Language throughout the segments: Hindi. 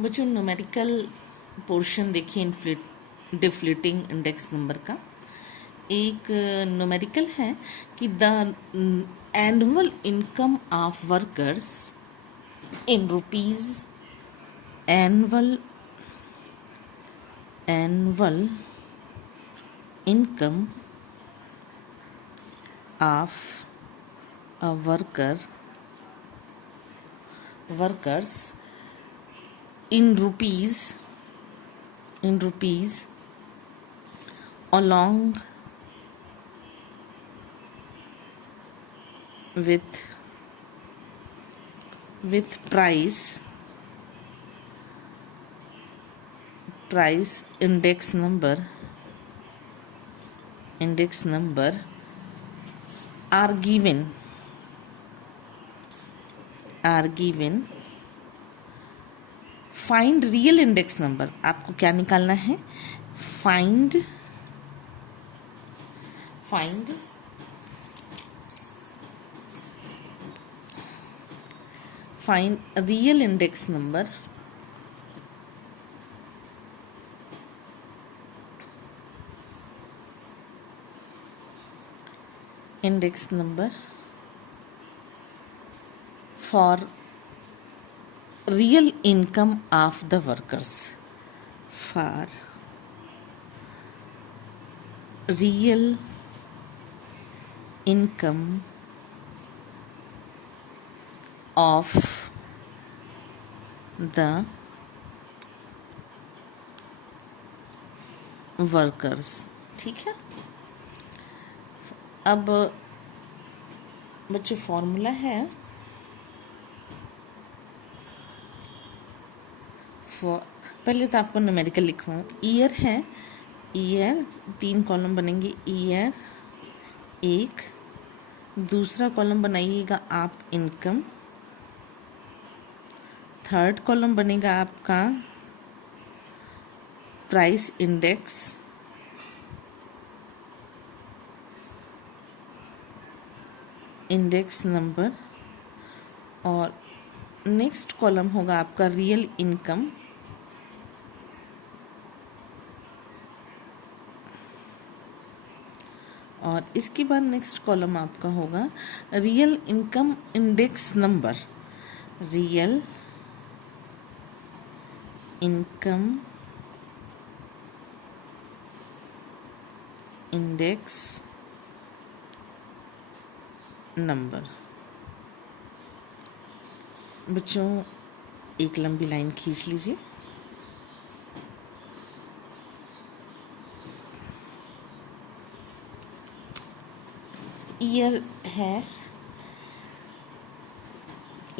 बच्चों न्यूमेरिकल पोर्शन देखिए डिफ्लेटिंग इंडेक्स नंबर का। एक न्यूमेरिकल है कि the annual income of workers in rupees annual income of a workers in rupees along with price index number are given find real index number. आपको क्या निकालना है? Find real index number for real income of the workers, for real income of the workers। ठीक है। अब बच्चों फॉर्मूला है पहले तो आपको न्यूमेरिकल लिखवाऊँ। ईयर है, ईयर 3 कॉलम बनेंगे। ईयर एक, दूसरा कॉलम बनाइएगा आप इनकम, थर्ड कॉलम बनेगा आपका प्राइस इंडेक्स नंबर, और नेक्स्ट कॉलम होगा आपका रियल इनकम, और इसके बाद नेक्स्ट कॉलम आपका होगा real income index number, real income index number. बच्चों एक लंबी लाइन खींच लीजिए। ईयर है,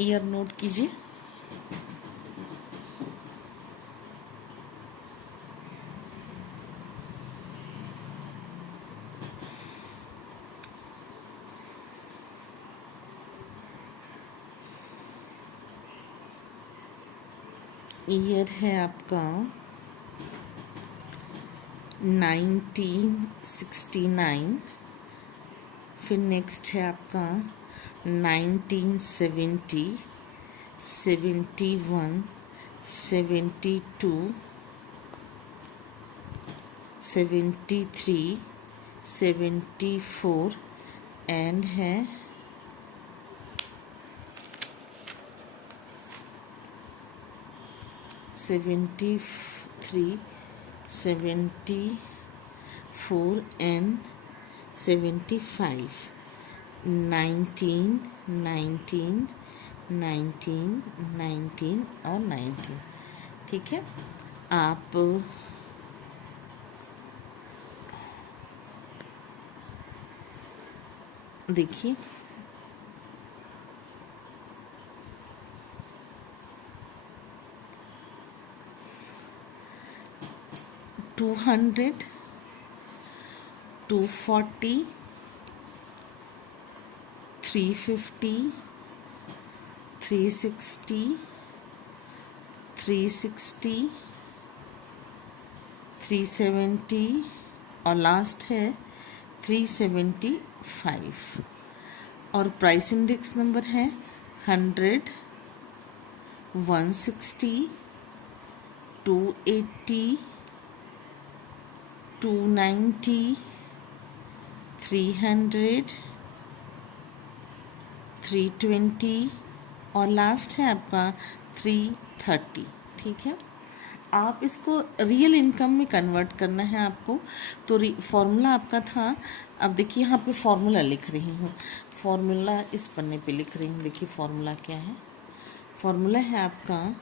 ईयर नोट कीजिए। ईयर है आपका 1969, फिर नेक्स्ट है आपका 1970, 71, 72, 73, 74 एंड है 73, 74 एंड 75, 19, 19, 19, 19 और 19। ठीक है। आप देखिए टू 240, 350, 360, 360, 370 और लास्ट है 375, और प्राइस इंडेक्स नंबर है 100, 160, 280, 290, 300, 320 और लास्ट है आपका 330। ठीक है, आप इसको रियल इनकम में कन्वर्ट करना है आपको। तो फॉर्मूला आपका था, अब देखिए यहाँ पे फॉर्मूला लिख रही हूँ, फॉर्मूला इस पन्ने पे लिख रही हूँ। देखिए फॉर्मूला क्या है, फॉर्मूला है आपका,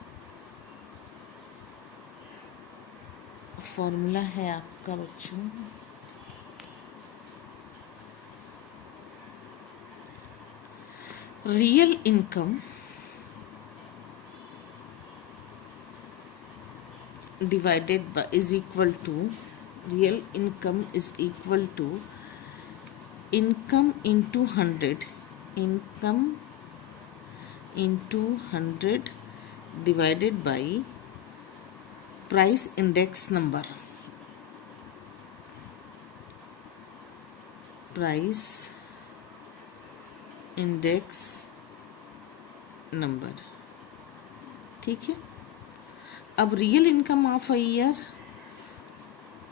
फॉर्मूला है आपका बच्चों, real income divided by is equal to, real income is equal to income into 100, income into 100 divided by price index number, price index number। ठीक है, अब real income of a year,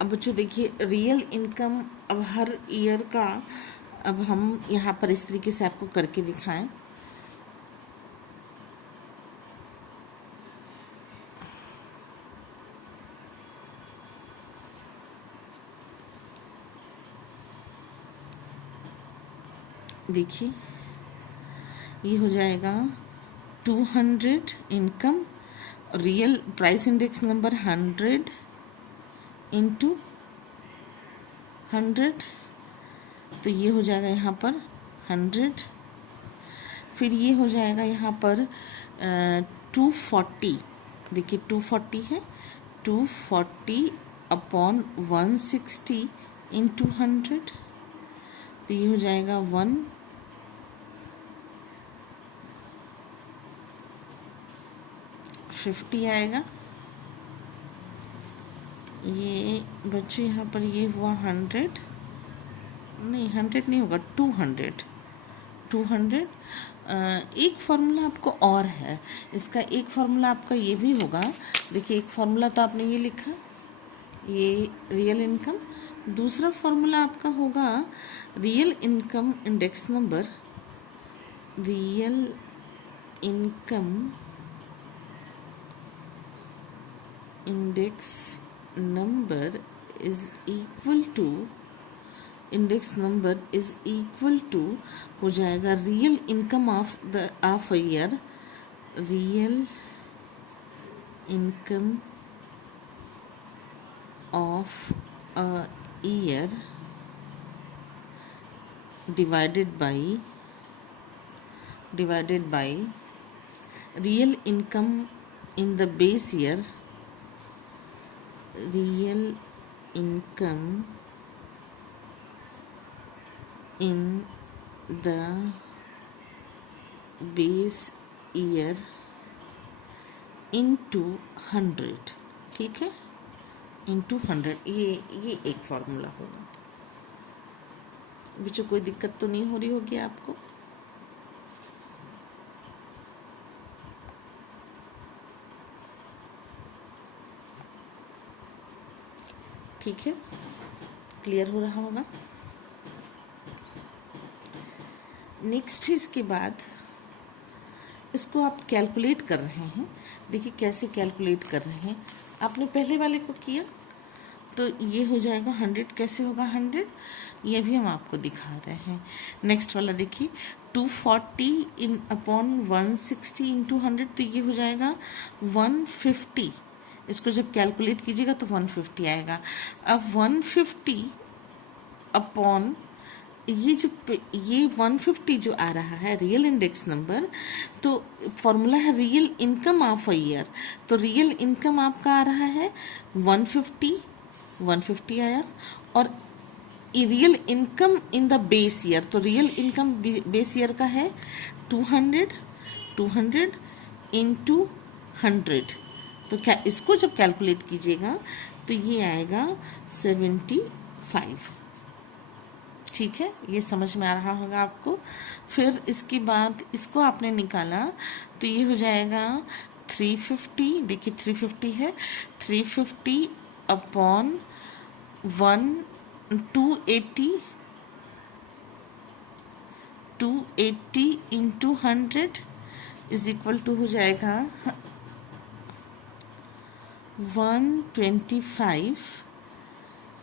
अब बच्चों देखिए रियल इनकम अब हर ईयर का, अब हम यहाँ पर इस तरीके से आपको करके दिखाएं। देखिए ये हो जाएगा 200 income, real price index number 100 into 100, तो ये हो जाएगा यहाँ पर 100, फिर ये हो जाएगा यहाँ पर 240। देखिए 240 है, 240 अपॉन 160 इंटू 100, तो ये हो जाएगा 150 आएगा। ये बच्चों यहाँ पर ये हुआ 100, नहीं 100 नहीं होगा, 200। एक फार्मूला आपको और है, इसका एक फार्मूला आपका ये भी होगा। देखिए एक फार्मूला तो आपने ये लिखा, ये रियल इनकम, दूसरा फार्मूला आपका होगा real income index number, real income index number is equal to, index number is equal to हो जाएगा real income of a year, real income of a year divided by real income in the base year, real income in the base year into 100। ठीक है, into 100, ये एक फॉर्मूला होगा। बच्चों कोई दिक्कत तो नहीं हो रही होगी आपको? ठीक है, क्लियर हो रहा होगा। नेक्स्ट इसके बाद इसको आप कैलकुलेट कर रहे हैं। देखिए कैसे कैलकुलेट कर रहे हैं, आपने पहले वाले को किया तो ये हो जाएगा 100, कैसे होगा 100, ये भी हम आपको दिखा रहे हैं। नेक्स्ट वाला देखिए 240 इन अपॉन 160 इंटू 100, तो ये हो जाएगा 150। इसको जब कैलकुलेट कीजिएगा तो 150 आएगा। अब 150 अपॉन ये 150 जो आ रहा है रियल इंडेक्स नंबर, तो फॉर्मूला है real income of a year, तो रियल इनकम आपका आ रहा है 150 आया, और real income in the base year, तो रियल इनकम बेस ईयर का है 200 इंटू 100, तो क्या इसको जब कैलकुलेट कीजिएगा तो ये आएगा 75। ठीक है, ये समझ में आ रहा होगा आपको। फिर इसके बाद इसको आपने निकाला तो ये हो जाएगा 350, देखिए 350 है, 350 upon 280, 280 into 100 is equal to हो जाएगा 125।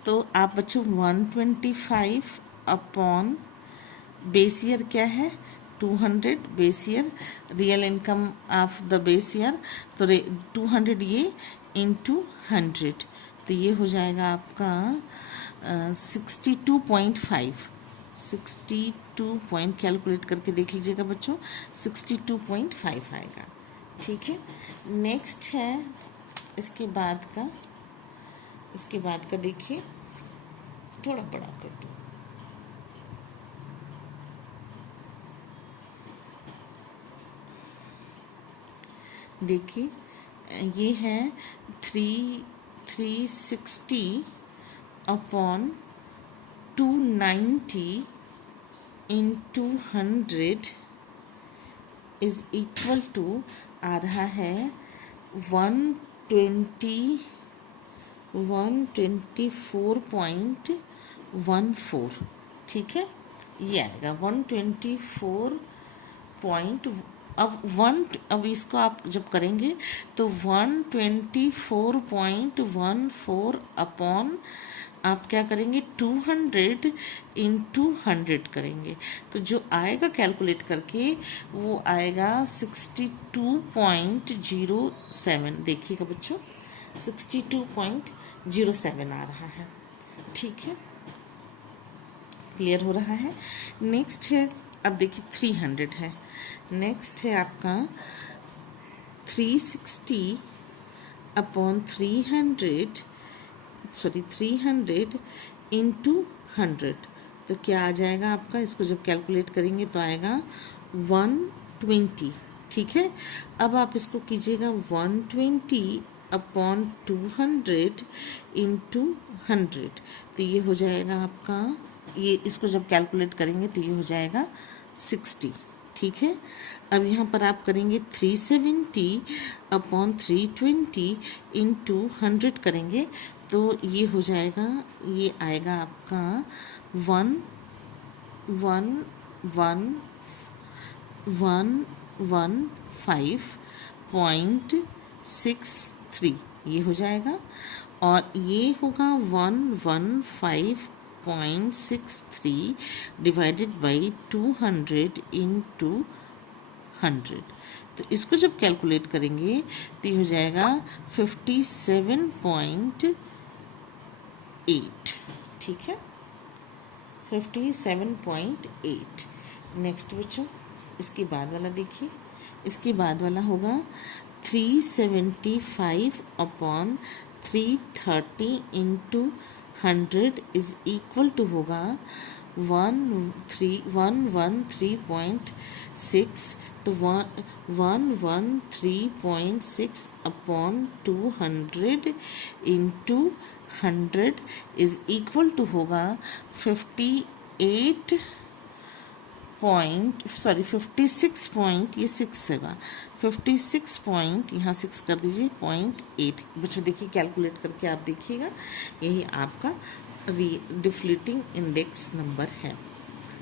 तो आप बच्चों 125 अपॉन बेस ईयर क्या है 200, base year real income of the base year, तो 200 ये इंटू 100, तो ये हो जाएगा आपका 62.5, 62 पॉइंट कैलकुलेट करके देख लीजिएगा बच्चों, 62.5 आएगा। ठीक है, नेक्स्ट है इसके बाद का देखिए, थोड़ा बड़ा कर दो, देखिए ये है 360 upon 290 into 100 is equal to आ रहा है 124.14। ठीक है, ये आएगा 124 पॉइंट। अब इसको आप जब करेंगे तो 124.14 अपॉन आप क्या करेंगे 200 इंटू 100 करेंगे, तो जो आएगा कैलकुलेट करके वो आएगा 62.07। देखिएगा बच्चों 62.07 आ रहा है। ठीक है, क्लियर हो रहा है। नेक्स्ट है, अब देखिए 300 है, नेक्स्ट है आपका 360 अपॉन 300 इंटू 100, तो क्या आ जाएगा आपका, इसको जब कैलकुलेट करेंगे तो आएगा 120। ठीक है, अब आप इसको कीजिएगा 120 अपॉन 200 इंटू 100, तो ये हो जाएगा आपका, ये इसको जब कैलकुलेट करेंगे तो ये हो जाएगा 60। ठीक है, अब यहाँ पर आप करेंगे 370 अपॉन 320 इंटू 100 करेंगे, तो ये हो जाएगा, ये आएगा आपका 115.63, ये हो जाएगा, और ये होगा 115.63 डिवाइडेड बाई 200 इंटू 100, तो इसको जब कैलकुलेट करेंगे तो ये हो जाएगा 57.8। ठीक है, 57.8। नेक्स्ट बच्चों इसके बाद वाला देखिए, इसके बाद वाला होगा 375 upon 330 into 100 is equal to होगा 113.6, तो 113.6 upon 200 into 100 is equal to होगा 56 पॉइंट, ये 6 होगा 56 पॉइंट, यहाँ 6 कर दीजिए 0.8। बच्चों देखिए कैलकुलेट करके आप देखिएगा, यही आपका डिफ्लेटिंग इंडेक्स नंबर है।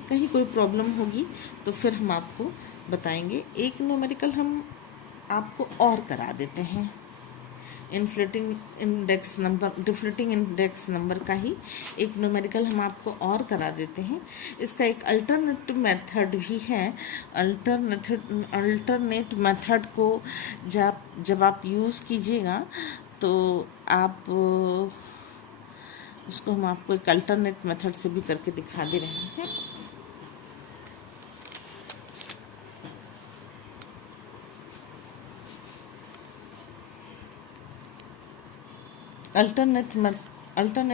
कहीं कोई प्रॉब्लम होगी तो फिर हम आपको बताएंगे। एक न्यूमेरिकल हम आपको और करा देते हैं, डिफ्लेटिंग इंडेक्स नंबर का ही एक न्यूमेरिकल हम आपको और करा देते हैं। इसका एक अल्टरनेटिव मेथड भी है। अल्टरनेट मेथड को जब आप यूज़ कीजिएगा तो आप उसको हम आपको एक अल्टरनेट मेथड से भी करके दिखा दे रहे हैं। अल्टरनेट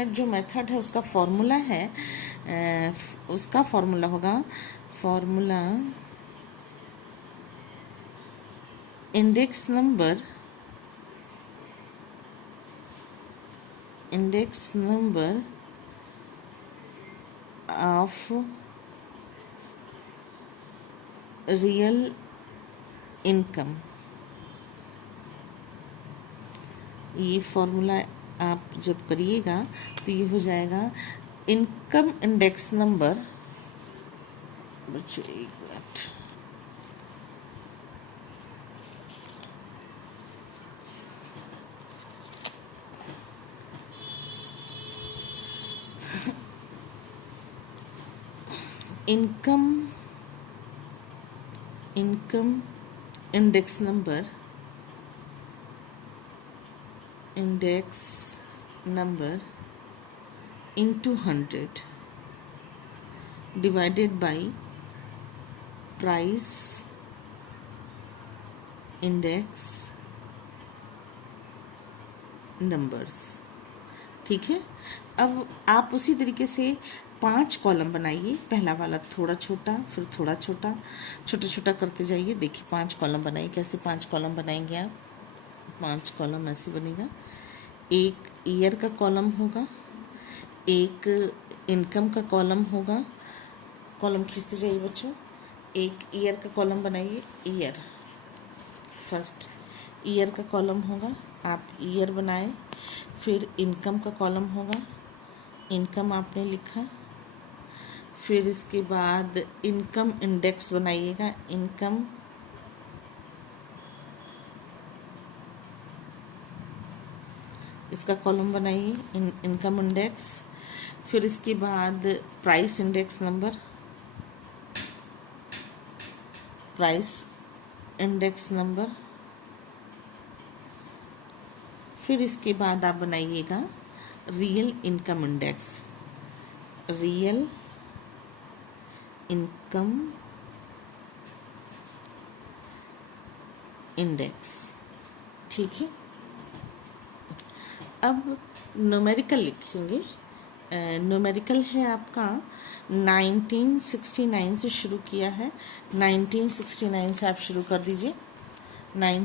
जो मेथड है उसका फॉर्मूला है, उसका फॉर्मूला होगा index number of real income ये फॉर्मूला आप जब करिएगा तो ये हो जाएगा इनकम इंडेक्स नंबर, बच्चों एक minute, income index number into 100 divided by price index numbers। ठीक है, अब आप उसी तरीके से 5 कॉलम बनाइए। पहला वाला थोड़ा छोटा, फिर थोड़ा छोटा, छोटा छोटा करते जाइए। देखिए 5 कॉलम बनाइए। कैसे 5 कॉलम बनाएंगे आप? 5 कॉलम ऐसे बनेगा। एक ईयर का कॉलम होगा, एक इनकम का कॉलम होगा। कॉलम खींचते जाइए बच्चों। एक ईयर का कॉलम बनाइए, ईयर, फर्स्ट ईयर का कॉलम होगा, आप ईयर बनाए। फिर इनकम का कॉलम होगा, इनकम आपने लिखा। फिर इसके बाद इनकम इंडेक्स बनाइएगा, इनकम इसका कॉलम बनाइए, इनकम इंडेक्स। फिर इसके बाद price index number, price index number. फिर इसके बाद आप बनाइएगा real income index, real income index. ठीक है, अब न्यूमेरिकल लिखेंगे। न्यूमेरिकल है आपका 1969 से शुरू किया है। 1969 से आप शुरू कर दीजिए।